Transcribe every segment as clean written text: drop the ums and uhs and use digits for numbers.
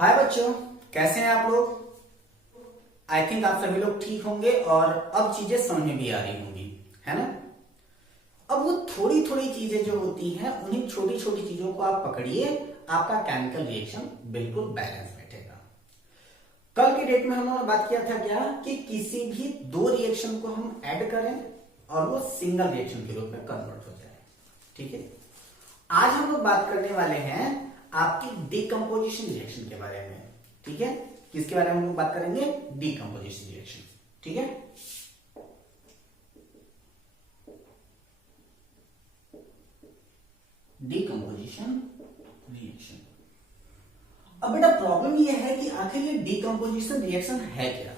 हाय बच्चों, कैसे हैं आप लोग। आई थिंक आप सभी लोग ठीक होंगे और अब चीजें समझ में भी आ रही होंगी, है ना। अब वो थोड़ी थोड़ी चीजें जो होती हैं उन्हीं छोटी छोटी चीजों को आप पकड़िए, आपका केमिकल रिएक्शन बिल्कुल बैलेंस बैठेगा। कल की डेट में हम लोगों ने बात किया था क्या कि किसी भी दो रिएक्शन को हम ऐड करें और वो सिंगल रिएक्शन के रूप में कन्वर्ट हो जाए। ठीक है, आज हम लोग बात करने वाले हैं आपकी डिकम्पोजिशन रिएक्शन के बारे में। ठीक है, किसके बारे में हम लोग बात करेंगे? Decomposition reaction. ठीक है, डिकम्पोजिशन रिएक्शन। अब बेटा प्रॉब्लम यह है कि आखिर ये डिकम्पोजिशन रिएक्शन है क्या?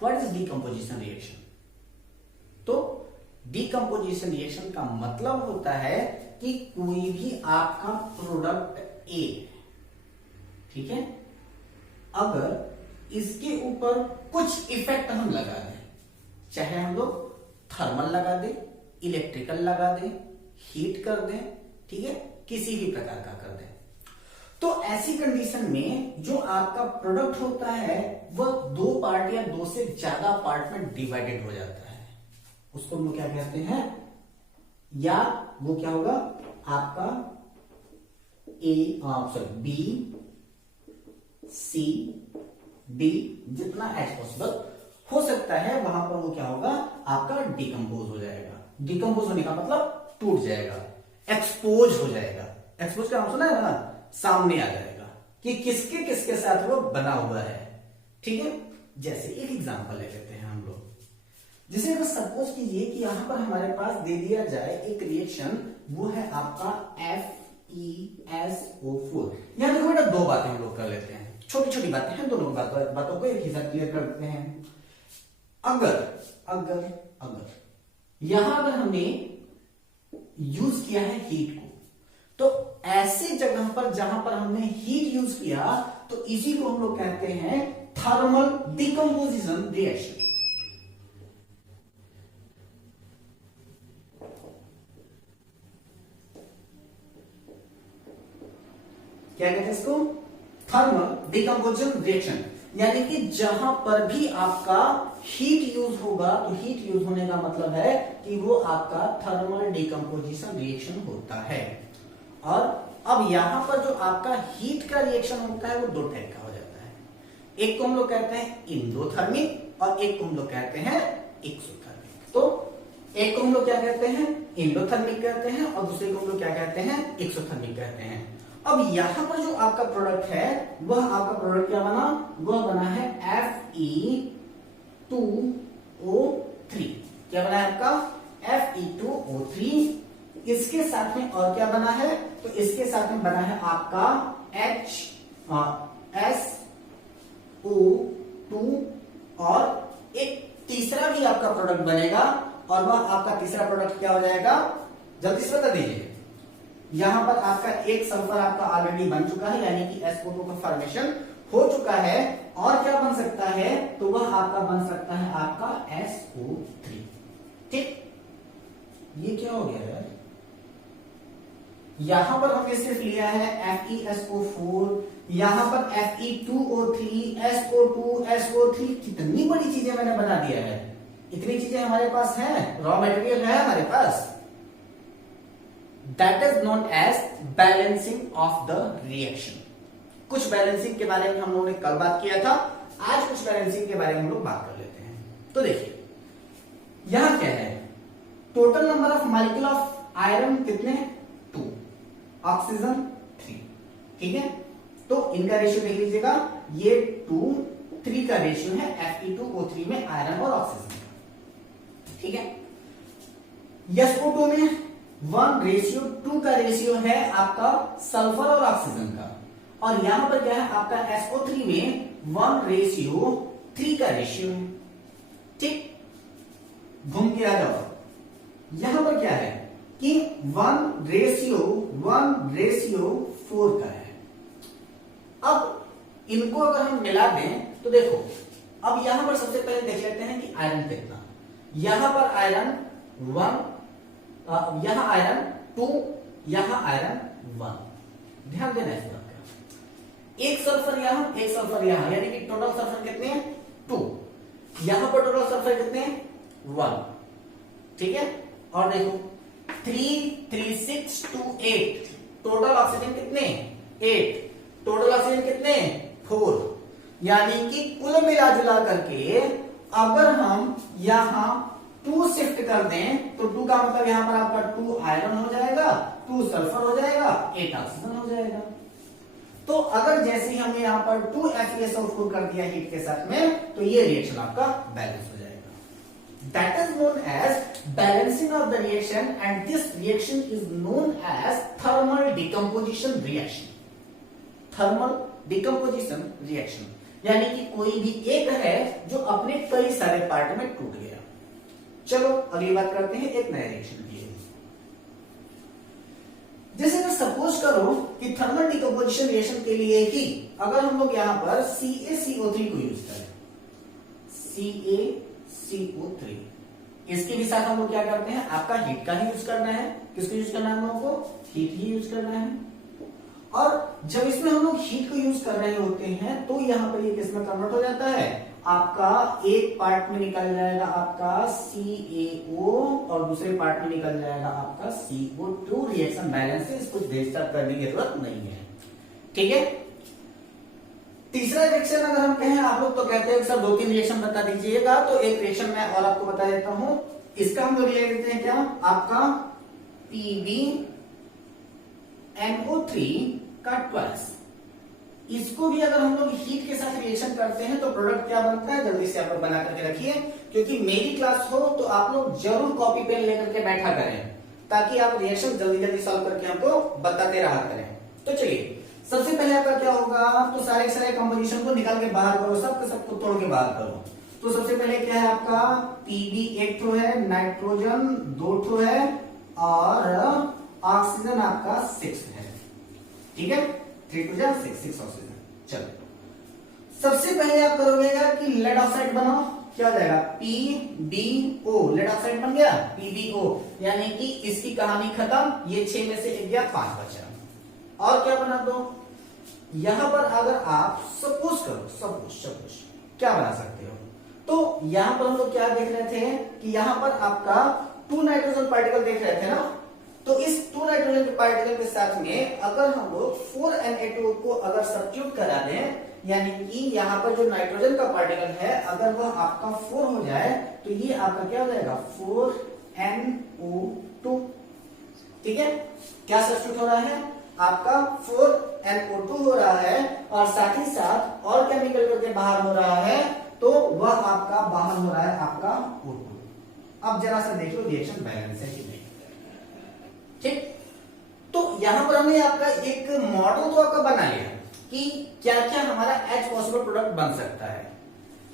What is decomposition reaction? तो डिकम्पोजिशन रिएक्शन का मतलब होता है कि कोई भी आपका प्रोडक्ट ए, ठीक है, अगर इसके ऊपर कुछ इफेक्ट हम लगा दें, चाहे हम लोग थर्मल लगा दें, इलेक्ट्रिकल लगा दें, हीट कर दें, ठीक है, किसी भी प्रकार का कर दें, तो ऐसी कंडीशन में जो आपका प्रोडक्ट होता है वह दो पार्ट या दो से ज्यादा पार्ट में डिवाइडेड हो जाता है। उसको हम लोग क्या कहते हैं? या वो क्या होगा आपका बी सी डी, जितना एच पॉसिबल हो सकता है वहां पर वो क्या होगा आपका डिकम्पोज हो जाएगा। डिकम्पोज होने का मतलब टूट जाएगा, एक्सपोज हो जाएगा। एक्सपोज का नाम सुना है ना, सामने आ जाएगा कि किसके किसके साथ वो बना हुआ है। ठीक है, जैसे एक एग्जांपल ले लेते हैं हम लोग। जैसे अगर सपोज कीजिए कि यहां पर हमारे पास दे दिया जाए एक रिएक्शन, वो है आपका FeSO4। यहां देखो बेटा दो बातें हम लोग कर लेते हैं, छोटी छोटी बातें हैं, दोनों बातों को एक ही साथ क्लियर कर देते हैं। अगर अगर अगर यहां अगर हमने यूज किया है हीट को, तो ऐसे जगह पर जहां पर हमने हीट यूज किया तो इसी को हम लोग कहते हैं थर्मल डिकम्पोजिशन रिएक्शन। क्या कहते हैं इसको? Thermal decomposition reaction. यानी कि जहां पर भी आपका हीट यूज होगा, तो हीट यूज होने का मतलब है कि वो आपका थर्मल डिकम्पोजिशन रिएक्शन होता है। और अब यहां पर जो आपका हीट का रिएक्शन होता है वो दो टाइप का हो जाता है। एक को हम लोग कहते हैं इंडोथर्मिक और एक को हम लोग कहते हैं एक्सोथर्मिक। तो एक को हम लोग क्या कहते हैं? इंडोथर्मिक कहते हैं और दूसरे को हम लोग क्या कहते हैं? एक्सोथर्मिक कहते हैं। अब यहां पर जो आपका प्रोडक्ट है वह आपका प्रोडक्ट क्या बना? वह बना है Fe2O3। क्या बना है आपका? Fe2O3। इसके साथ में और क्या बना है? तो इसके साथ में बना है आपका HSO2 और एक तीसरा भी आपका प्रोडक्ट बनेगा और वह आपका तीसरा प्रोडक्ट क्या हो जाएगा? जल्दी से बता दीजिए। यहां पर आपका एक सल्फर आपका ऑलरेडी बन चुका है, यानी कि SO2 का फॉर्मेशन हो चुका है। और क्या बन सकता है? तो वह आपका बन सकता है आपका SO3। ठीक, ये क्या हो गया यार? यहां पर हमने सिर्फ लिया है FeSO4, यहां पर Fe2O3, SO2, SO3, कितनी बड़ी चीजें मैंने बना दिया है। इतनी चीजें हमारे पास है, रॉ मटेरियल है हमारे पास। That is known as balancing of the reaction. कुछ बैलेंसिंग के बारे में हम लोगों ने कल बात किया था, आज कुछ बैलेंसिंग के बारे में हम लोग बात कर लेते हैं। तो देखिए यहां क्या है, total number of molecule of iron कितने? 2, ऑक्सीजन 3। ठीक है, तो इनका रेशियो देख लीजिएगा, ये 2, 3 का रेशियो है Fe2O3 में आयरन और ऑक्सीजन का। ठीक है, SO2 में 1:2 का रेशियो है आपका सल्फर और ऑक्सीजन का। और यहां पर क्या है आपका SO3 में 1:3 का रेशियो है। ठीक, घूम के आ जाओ, यहां पर क्या है कि 1:4 का है। अब इनको अगर हम मिला दें तो देखो, अब यहां पर सबसे पहले देख लेते हैं कि आयरन कितना। यहां पर आयरन 1, यहां आयरन 2, यहां आयरन 1। ध्यान देना इस बात का। एक सल्फर यहां, एक सल्फर यहां, यानी कि टोटल सल्फर कितने हैं 2। यहां पर टोटल सल्फर कितने हैं 1। ठीक है, और देखो 3 3 6 2 8, टोटल ऑक्सीजन कितने 8, टोटल ऑक्सीजन कितने 4। यानी कि कुल मिला जुला करके अगर हम यहां 2 शिफ्ट कर दें तो 2 का मतलब यहां पर आपका 2 आयरन हो जाएगा, 2 सल्फर हो जाएगा, 8 ऑक्सीजन हो जाएगा। तो अगर जैसे ही हमने यहां पर 2 FeSO4 कर दिया हीट के साथ में, तो ये रिएक्शन आपका बैलेंस हो जाएगा। That is known as balancing of the reaction and this reaction is known as thermal decomposition reaction. Thermal decomposition reaction यानी कि कोई भी एक है जो अपने कई सारे पार्ट में टूट गया। चलो अगली बात करते हैं एक नए रिएक्शन की। जैसे मैं सपोज करो कि थर्मल डिकम्पोजिशन रिएक्शन के लिए ही अगर हम लोग यहां पर CaCO3 को यूज करें, CaCO3, इसके भी साथ हम लोग क्या करते हैं, आपका हीट का ही यूज करना है। किसको यूज करना है हम लोगों को, हीट ही यूज करना है। और जब इसमें हम लोग हीट को यूज कर रहे होते हैं तो यहां पर ये किसमें कन्वर्ट हो जाता है, आपका एक पार्ट में निकल जाएगा आपका CaO और दूसरे पार्ट में निकल जाएगा आपका CO2। रिएक्शन बैलेंस है, इसको डिस्टर्ब करने की जरूरत नहीं है। ठीक है, तीसरा रिएक्शन अगर हम कहें, आप लोग तो कहते हैं सर 2-3 रिएक्शन बता दीजिएगा, तो एक रिएक्शन मैं और आपको बता देता हूं। इसका हम लोग ले लेते हैं क्या, आपका PbNO3 का ट्वाइस। इसको भी अगर हम लोग हीट के साथ रिएक्शन करते हैं तो प्रोडक्ट क्या बनता है, जल्दी से आप लोग बना करके रखिए, क्योंकि मेरी क्लास हो तो आप लोग जरूर कॉपी पेन लेकर के बैठा करें, ताकि आप रिएक्शन जल्दी जल्दी सॉल्व करके हमको बताते रहा करें। तो चलिए, सबसे पहले आपका क्या होगा, तो सारे सारे कंपोजिशन को निकाल के बाहर करो, सबको तोड़ के बाहर करो। तो सबसे पहले क्या है आपका Pb 1 ठो है, नाइट्रोजन 2 ठो है और ऑक्सीजन आपका 6 है। ठीक है, 3 2 6 ऑक्सीजन। चलो सबसे पहले आप करोगेगा कि लेड ऑक्साइड बनाओ, क्या हो जाएगा PbO, लेड ऑक्साइड बन गया PbO, यानी कि इसकी कहानी खत्म। ये 6 में से 1 गया, 5 बचा। और क्या बना दो, यहां पर अगर आप सपोज करो, सपोज क्या बना सकते हो, तो यहां पर हम लोग क्या देख रहे थे कि यहां पर आपका 2 नाइट्रोजन पार्टिकल देख रहे थे ना, तो इस 2 नाइट्रोजन के पार्टिकल के साथ में अगर हम लोग 4Na2 को अगर सब्स्टिट्यूट करा दें, यानी कि यहां पर जो नाइट्रोजन का पार्टिकल है अगर वह आपका 4 हो जाए, तो ये आपका क्या हो जाएगा 4NO2। ठीक है, क्या सब्स्टिट्यूट हो रहा है, आपका 4NO2 हो रहा है, और साथ ही साथ और क्या निकल करके बाहर हो रहा है, तो वह आपका बाहर हो रहा है आपका O2। अब जरा सा देख लो रिएक्शन बैलेंस है कि नहीं। ठीक, तो यहां पर हमने आपका एक मॉडल तो आपका बना लिया कि क्या क्या हमारा H पॉसिबल प्रोडक्ट बन सकता है,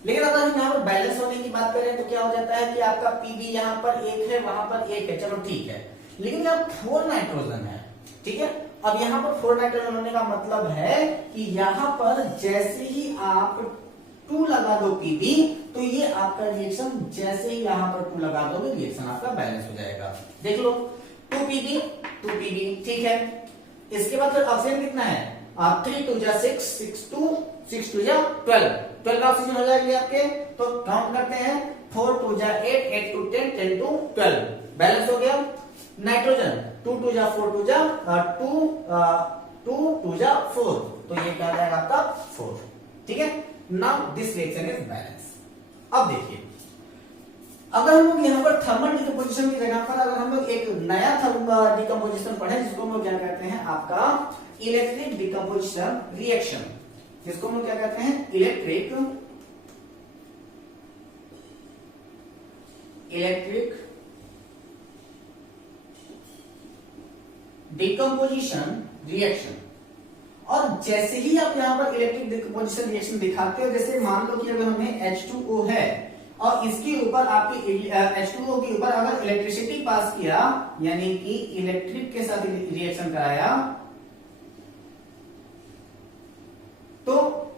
लेकिन अगर हम यहाँ पर बैलेंस होने की बात करें तो क्या हो जाता है कि आपका Pb यहां पर 1 है, वहां पर 1 है, चलो ठीक है, लेकिन यहाँ 4 नाइट्रोजन है। ठीक है, अब यहां पर 4 नाइट्रोजन होने का मतलब है कि यहां पर जैसे ही आप 2 लगा दो Pb, तो ये आपका रिएक्शन जैसे ही यहां पर 2 लगा दोगे रिएक्शन आपका बैलेंस हो जाएगा। देख लो 2Pb, ठीक है। इसके बाद फिर ऑक्सीजन कितना है, 3 2 6 6 2 6 2 12 ऑक्सीजन हो जाएंगे आपके। तो काउंट करते हैं, 4 2 8 8 2 10 10 2 12, बैलेंस हो गया। नाइट्रोजन 2 2 4 2 2 2 4, तो ये क्या हो जाएगा आपका 4। ठीक है, now this reaction is balance. अब देखिए, अगर हम लोग यहाँ पर थर्मल डिकम्पोजिशन की जगह पर अगर हम लोग एक नया थर्मल डिकम्पोजिशन पढ़े, जिसको हम लोग क्या कहते हैं आपका इलेक्ट्रिक डिकम्पोजिशन रिएक्शन, जिसको हम लोग क्या कहते हैं इलेक्ट्रिक डिकम्पोजिशन रिएक्शन। और जैसे ही आप यहाँ पर इलेक्ट्रिक डिकम्पोजिशन रिएक्शन दिखाते हो, जैसे मान लो कि अगर हमें H2O है और इसके ऊपर आपकी H2O के ऊपर अगर इलेक्ट्रिसिटी पास किया, यानी कि इलेक्ट्रिक के साथ रिएक्शन कराया, तो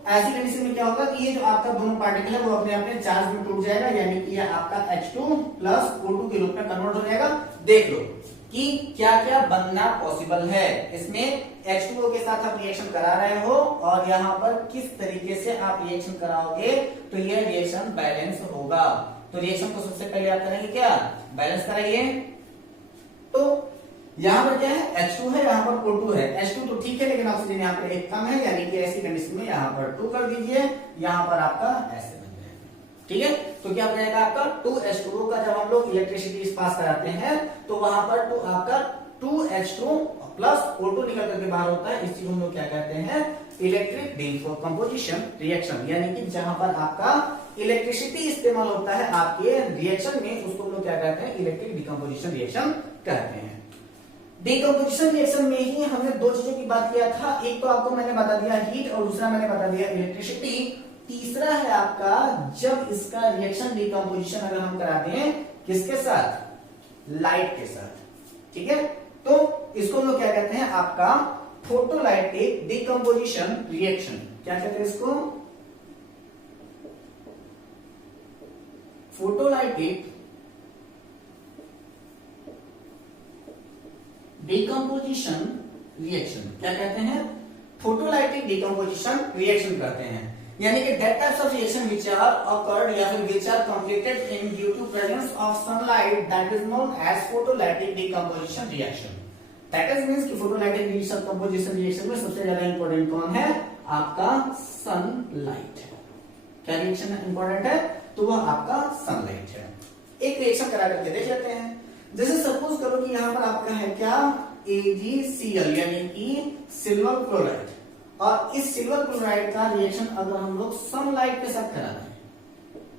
ऐसी कंडीशन में क्या होगा कि ये जो आपका दोनों पार्टिकल है वो अपने अपने चार्ज में टूट जाएगा, यानी कि ये आपका H2 प्लस O2 के रूप में कन्वर्ट हो जाएगा। देख लो कि क्या क्या बनना पॉसिबल है। इसमें H2O के साथ आप रिएक्शन करा रहे हो और यहाँ पर किस तरीके से आप रिएक्शन कराओगे तो यह रिएक्शन बैलेंस होगा। तो रिएक्शन को सबसे पहले आप करेंगे क्या, बैलेंस कराइए। तो यहाँ पर क्या है, H2 है, यहाँ पर O2 है। H2 तो ठीक है, लेकिन ऑक्सीजन यहाँ पर एक कम है, यानी कि ऐसी कंडीशन में यहाँ पर 2 कर दीजिए, यहाँ पर आपका ऐसे बन जाएगा। ठीक है, तो क्या बनेगा आपका 2H2O का। जब हम लोग इलेक्ट्रिसिटी पास कराते हैं तो वहां पर तो आपका 2H2 प्लस O2 निकल करके बाहर होता है। इस चीज हम लोग क्या कहते हैं, इलेक्ट्रिक डिकम्पोजिशन रिएक्शन, यानी कि जहां पर आपका इलेक्ट्रिसिटी इस्तेमाल होता है आपके रिएक्शन में, उसको हम लोग क्या कहते हैं, इलेक्ट्रिक डिकम्पोजिशन रिएक्शन कहते हैं। डिकम्पोजिशन रिएक्शन में ही हमने दो चीजों की बात किया था, एक तो आपको मैंने बता दिया हीट और दूसरा मैंने बता दिया इलेक्ट्रिसिटी। तीसरा है आपका जब इसका रिएक्शन डिकम्पोजिशन अगर हम कराते हैं किसके साथ, लाइट के साथ। ठीक है, तो इसको हम लोग क्या कहते हैं, आपका फोटोलाइटिक डिकम्पोजिशन रिएक्शन। क्या कहते हैं इसको, फोटोलाइटिक डिकम्पोजिशन रिएक्शन। क्या कहते हैं, फोटोलाइटिक डिकम्पोजिशन रिएक्शन कहते हैं, यानी कि that types of reaction which are occurred या फिर which are completed in due to presence of sunlight, that is known as photolytic decomposition reaction. That is means कि फोटोलाइटिक डिकम्पोजिशन रिएक्शन में सबसे ज्यादा इंपॉर्टेंट कौन है, आपका सनलाइट। क्या रिएक्शन इंपॉर्टेंट है, तो वह आपका सनलाइट है। एक रिएक्शन करा करके देख लेते हैं। जैसे सपोज करो कि यहां पर आपका है क्या, AgCl यानी कि सिल्वर क्लोराइड, और इस सिल्वर क्लोराइड का रिएक्शन अगर हम लोग सनलाइट के साथ करा दें,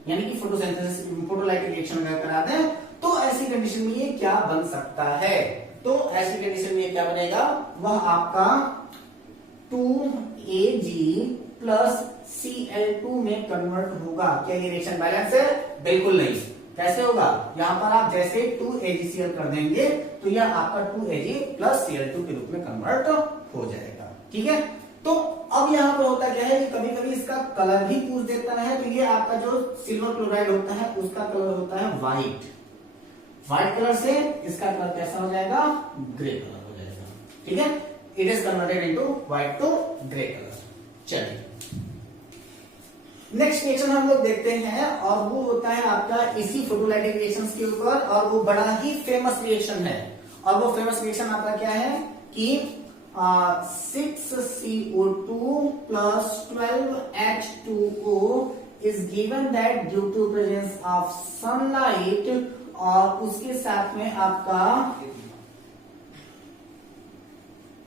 यानी कि फोटोसिंथेसिस फोटोलाइटिक रिएक्शन अगर करा दें, तो ऐसी कंडीशन में ये क्या बन सकता है, तो ऐसी कंडीशन में ये क्या बनेगा, वह आपका 2Ag प्लस Cl2 में कन्वर्ट होगा। क्या ये रिएक्शन बैलेंस है, बिल्कुल नहीं। कैसे होगा, यहां पर आप जैसे 2AgCl कर देंगे तो यह आपका 2Ag प्लस Cl2 के रूप में कन्वर्ट हो जाएगा। ठीक है, तो अब यहां पर होता क्या है कि कभी कभी इसका कलर भी पूछ देता है, तो ये आपका जो सिल्वर क्लोराइड होता है उसका कलर होता है व्हाइट। व्हाइट कलर से इसका कलर कैसा हो जाएगा, ग्रे कलर हो जाएगा। ठीक है, it is converted into white to grey colour. चलिए नेक्स्ट रिएक्शन हम लोग देखते हैं, और वो होता है आपका इसी फोटोलाइटिक रिएक्शंस के ऊपर, और वो बड़ा ही फेमस रिएक्शन है। और वो फेमस रिएक्शन आपका क्या है कि 6CO2 plus 12H2O is given that due to presence of sunlight, और उसके साथ में आपका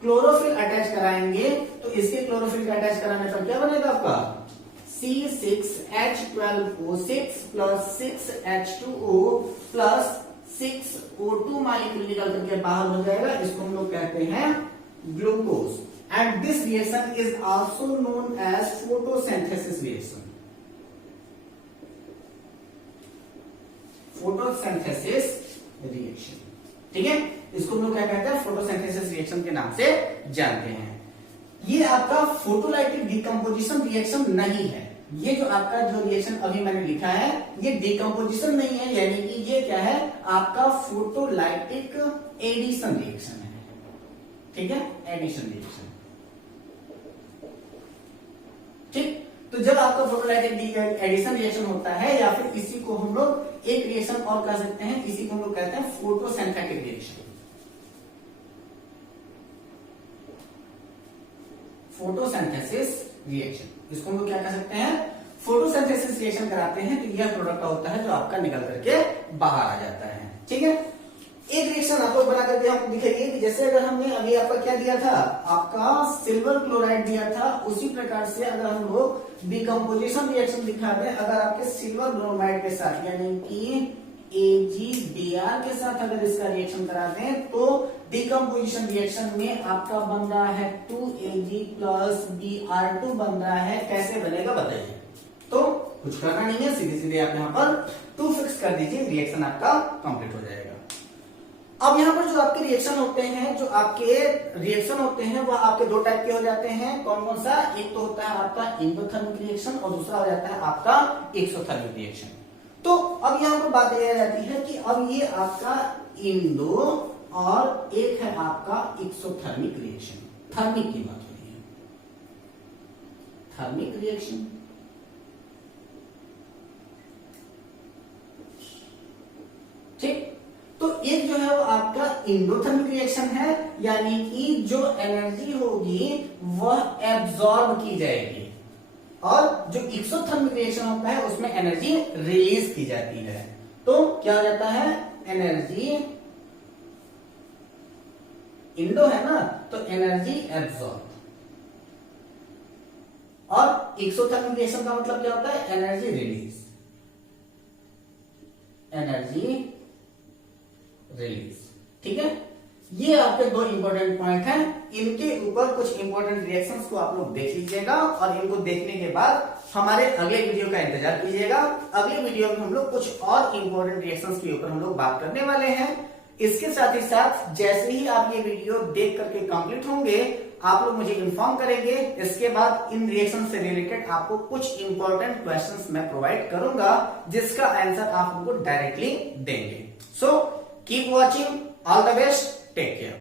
क्लोरोफिल अटैच कराएंगे, तो इसके क्लोरोफिल का अटैच कराने पर क्या बनेगा आपका C6H12O6 plus 6H2O plus 6O2 molecule निकल करके बाहर हो जाएगा। इसको हम लोग कहते हैं glucose, and this reaction is also known as photosynthesis reaction. Photosynthesis reaction, ठीक है, इसको हम लोग क्या कहते हैं, फोटोसिंथेसिस रिएक्शन के नाम से जानते हैं। ये आपका फोटोलाइटिक डिकम्पोजिशन रिएक्शन नहीं है। ये जो आपका जो रिएक्शन अभी मैंने लिखा है ये डिकम्पोजिशन नहीं है, यानी कि ये क्या है, आपका फोटोलाइटिक एडिशन रिएक्शन है। ठीक है, एडिशन रिएक्शन। ठीक, तो जब आपका फोटोलाइटिक एडिशन रिएक्शन होता है, या फिर इसी को हम लोग एक रिएक्शन और कह सकते हैं, इसी को हम लोग कहते हैं फोटोसिंथेटिक रिएक्शन। फोटोसिंथेसिस रिएक्शन, इसको हम लोग क्या कह सकते हैं, फोटोसिंथेसिस रिएक्शन कराते हैं तो यह प्रोडक्ट होता है जो आपका निकल करके बाहर आ जाता है। ठीक है, एक रिएक्शन आप लोग बना करके आपको दिखाइए कि जैसे अगर हमने अभी आपका क्या दिया था, आपका सिल्वर क्लोराइड दिया था, उसी प्रकार से अगर हम लोग डिकम्पोजिशन रिएक्शन दिखा दें, अगर आपके सिल्वर ब्रोमाइड के साथ यानी कि AgBr के साथ अगर इसका रिएक्शन करा दें, तो डिकम्पोजिशन रिएक्शन में आपका बन रहा है 2Ag प्लस Br2 बन रहा है। कैसे बनेगा बताइए, तो कुछ करना नहीं है, सीधे सीधे आप यहाँ पर 2 फिक्स कर दीजिए, रिएक्शन आपका कंप्लीट हो जाएगा। अब यहाँ पर जो आपके रिएक्शन होते हैं, जो आपके रिएक्शन होते हैं वह आपके दो टाइप के हो जाते हैं। कौन कौन सा, एक तो होता है आपका एंडोथर्मिक रिएक्शन और दूसरा हो जाता है आपका एक्सोथर्मिक रिएक्शन। तो अब यहाँ पर बात यह जाती है कि अब ये आपका इंडो और एक है आपका एक्सोथर्मिक रिएक्शन। थर्मिक की बात हो रही है, थर्मिक रिएक्शन। ठीक, तो एक जो है वो आपका इंडोथर्मिक रिएक्शन है, यानी कि जो एनर्जी होगी वह एब्जॉर्ब की जाएगी, और जो एक्सोथर्मिक रिएक्शन होता है उसमें एनर्जी रिलीज की जाती है। तो क्या हो जाता है, एनर्जी इंडो है ना, तो एनर्जी एब्जॉर्ब, और एक्सोथर्मिक रिएक्शन का मतलब क्या होता है, एनर्जी रिलीज, एनर्जी रिलीज। ठीक है, ये आपके दो इंपॉर्टेंट पॉइंट हैं, इनके ऊपर कुछ इंपॉर्टेंट रिएक्शंस को आप लोग देख लीजिएगा, और इनको देखने के बाद हमारे अगले वीडियो का इंतजार कीजिएगा। अगले वीडियो में हम लोग कुछ और इंपॉर्टेंट रिएक्शंस के ऊपर हम लोग बात करने वाले हैं। इसके साथ ही साथ जैसे ही आप ये वीडियो देख करके कंप्लीट होंगे, आप लोग मुझे इन्फॉर्म करेंगे। इसके बाद इन रिएक्शन से रिलेटेड आपको कुछ इंपॉर्टेंट क्वेश्चंस मैं प्रोवाइड करूंगा, जिसका आंसर आप हमको डायरेक्टली देंगे। So keep watching, all the best, take care.